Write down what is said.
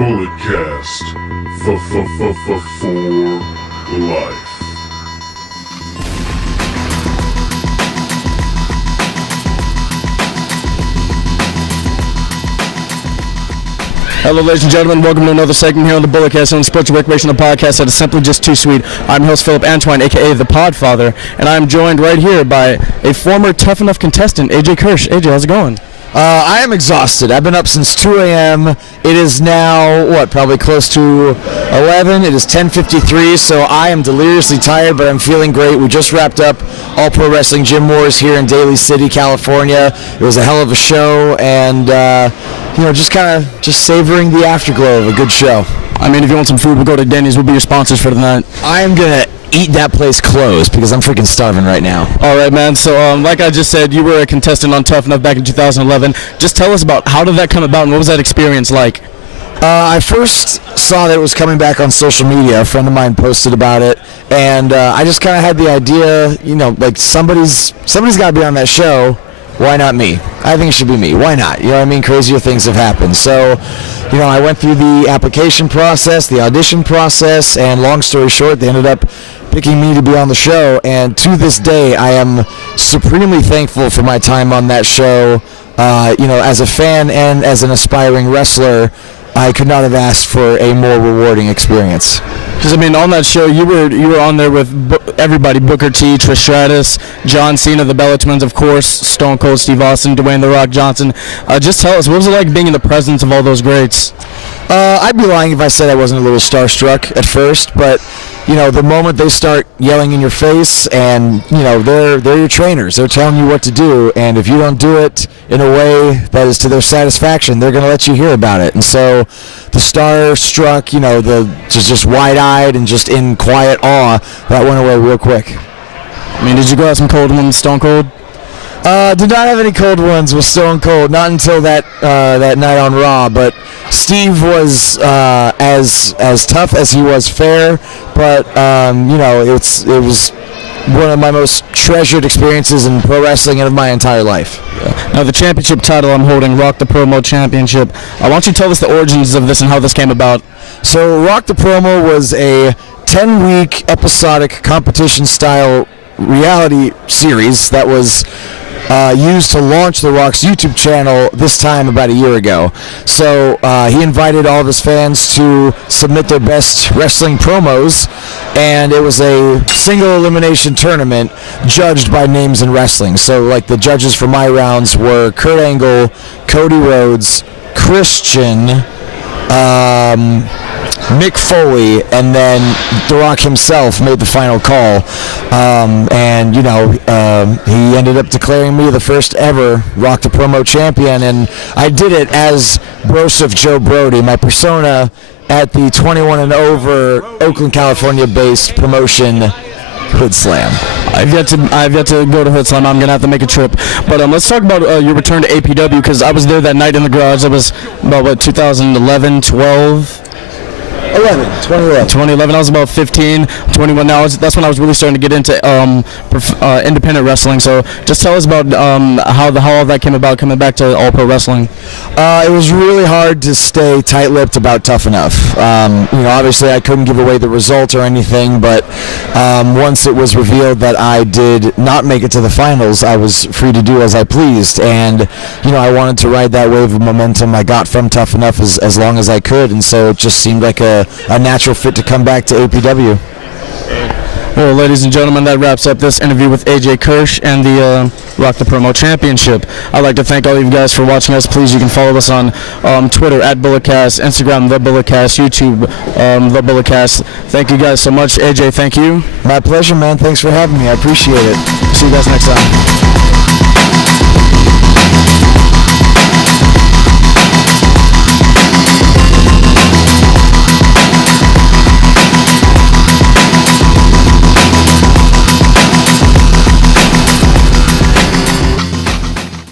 Bulletcast for life. Hello, ladies and gentlemen. Welcome to another segment here on the Bulletcast, on the sports recreational podcast that is simply just too sweet. I'm your host, Philip Antoine, a.k.a. the Podfather, and I'm joined right here by a former Tough Enough contestant, AJ Kirsch. AJ, how's it going? I am exhausted. I've been up since 2 a.m. It is now, probably close to 11. It is 10:53, so I am deliriously tired, but I'm feeling great. We just wrapped up All Pro Wrestling Gym Wars here in Daly City, California. It was a hell of a show, and, just savoring the afterglow of a good show. I mean, if you want some food, we'll go to Denny's. We'll be your sponsors for the night. I am going to eat that place closed because I'm freaking starving right now. All right, man. So, like I just said, you were a contestant on Tough Enough back in 2011. Just tell us about how did that come about and what was that experience like? I first saw that it was coming back on social media. A friend of mine posted about it, and I just kind of had the idea, like somebody's got to be on that show. Why not me? I think it should be me. Why not? You know what I mean? Crazier things have happened. So, I went through the application process, the audition process, and long story short, they ended up picking me to be on the show. And to this day, I am supremely thankful for my time on that show. As a fan and as an aspiring wrestler, I could not have asked for a more rewarding experience. Because, on that show, you were on there with everybody, Booker T, Trish Stratus, John Cena, the Bella Twins, of course, Stone Cold Steve Austin, Dwayne The Rock Johnson. Just tell us, what was it like being in the presence of all those greats? I'd be lying if I said I wasn't a little starstruck at first, but the moment they start yelling in your face and, they're your trainers. They're telling you what to do, and if you don't do it in a way that is to their satisfaction, they're going to let you hear about it. And so the starstruck, just wide-eyed and just in quiet awe, that went away real quick. Did you go out some cold ones, Stone Cold? Did not have any cold ones with Stone Cold, not until that night on Raw, but Steve was as tough as he was fair, but it was one of my most treasured experiences in pro wrestling and of my entire life. Now the championship title I'm holding, Rock the Promo Championship. Why don't you tell us the origins of this and how this came about? So Rock the Promo was a 10-week episodic competition-style reality series that was used to launch The Rock's YouTube channel this time about a year ago. So he invited all of his fans to submit their best wrestling promos, and it was a single elimination tournament judged by names in wrestling. So like the judges for my rounds were Kurt Angle, Cody Rhodes, Christian, Mick Foley, and then The Rock himself made the final call. He ended up declaring me the first ever Rock the Promo champion, and I did it as Broseph Joe Brody, my persona at the 21 and over Oakland, California-based promotion Hood Slam. I've yet to go to Hood Slam. I'm gonna have to make a trip. But let's talk about your return to APW, because I was there that night in the garage. That was about 2011, 12. 2011. I was about 15, 21 now. That's when I was really starting to get into independent wrestling. So just tell us about how all that came about, coming back to All Pro Wrestling. It was really hard to stay tight-lipped about Tough Enough. Obviously I couldn't give away the result or anything, but once it was revealed that I did not make it to the finals, I was free to do as I pleased. And, I wanted to ride that wave of momentum I got from Tough Enough as long as I could, and so it just seemed like a natural fit to come back to APW. Well, ladies and gentlemen, that wraps up this interview with AJ Kirsch and the Rock the Promo Championship. I'd like to thank all of you guys for watching us. Please, you can follow us on Twitter at Bulletcast, Instagram The Bulletcast, YouTube The Bulletcast. Thank you guys so much. AJ, thank you. My pleasure, man. Thanks for having me. I appreciate it. See you guys next time.